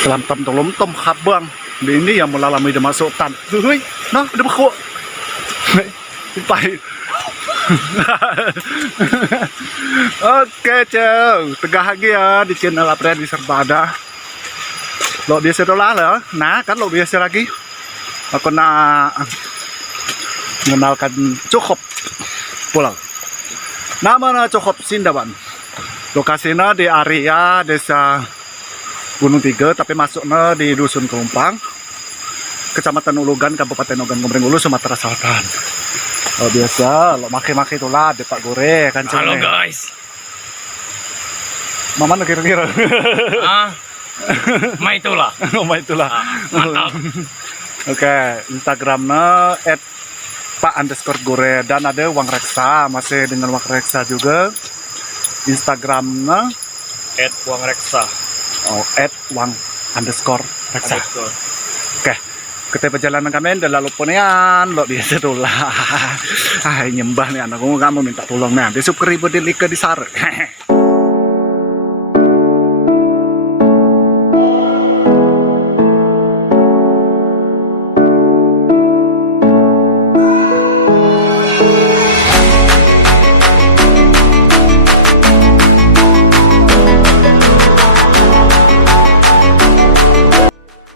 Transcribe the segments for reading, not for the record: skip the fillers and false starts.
Telam-telam tolom tom habang. Di ini yang melalui dia masuk tan. Hui, nah, udah bakok. Sampai. Oke, Cel. Tegah lagi ya di channel April di Serbada. Lo biasa dolar lah. Nah, kan lo biasa lagi. Aku nak mengenalkan cukup pulau. Namanya cukup Sindawan. Lokasinya di area desa Gunung Tiga, tapi masuknya di Dusun Kelumpang, Kecamatan Ulugan, Kabupaten Ogan Komering Ulu, Sumatera Selatan. Oh, biasa, lo maki-maki itulah di Pak Gore kan. Halo guys. Mama kira-kira. Itulah. Itulah. Mantap. Oke, Instagramnya @pak_gore dan ada Wang Reksa, masih dengan Wang Reksa juga. Instagramnya @wangreksa. Oh, @wang_reksa. Oke, kita perjalanan kami udah lalu punian, lo biasa dulu lah. Nyembah nih anakku, kamu minta tolong nih, di subscribe di like di share.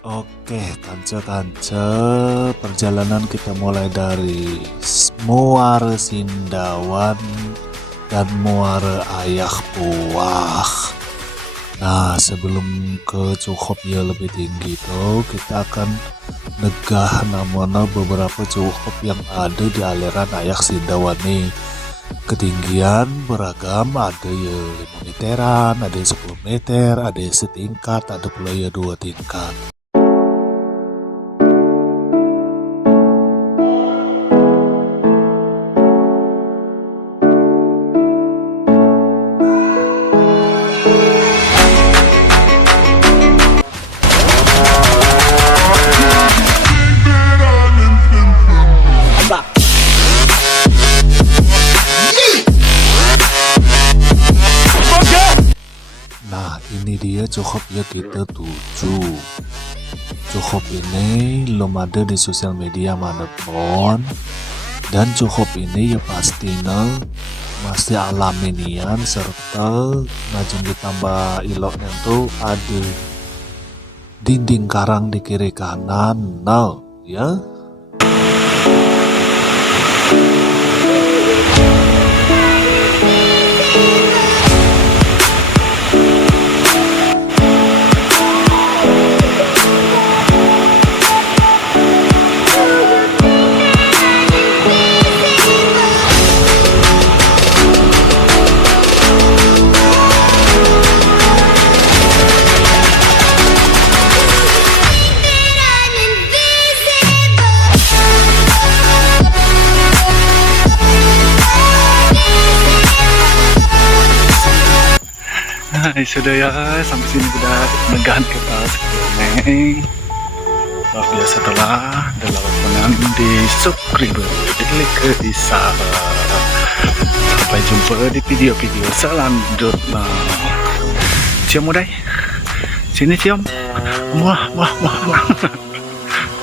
Oke, kanca-kanca, perjalanan kita mulai dari Muara Sindawan dan Muara Ayah Puah. Nah, sebelum ke cukup ya lebih tinggi tuh, kita akan negah namanya beberapa cukup yang ada di aliran Ayah Sindawan nih. Ketinggian beragam, ada ya 5 meteran, ada yang 10 meter, ada yang setingkat, ada pula ya 2 tingkat. Nah, ini dia cukup ya kita tuju. Cukup ini belum ada di sosial media manapun, dan cukup ini ya pastinya masih alaminian serta najung ditambah iloknya tuh ada dinding karang di kiri kanan. Nah, ya. Sudah ya, sampai sini sudah megan kita sebelumnya. Luar biasa telah dilakukan di subscribe, di like, di share. Sampai jumpa di video-video selanjutnya. Cium udah, sini cium. Wah.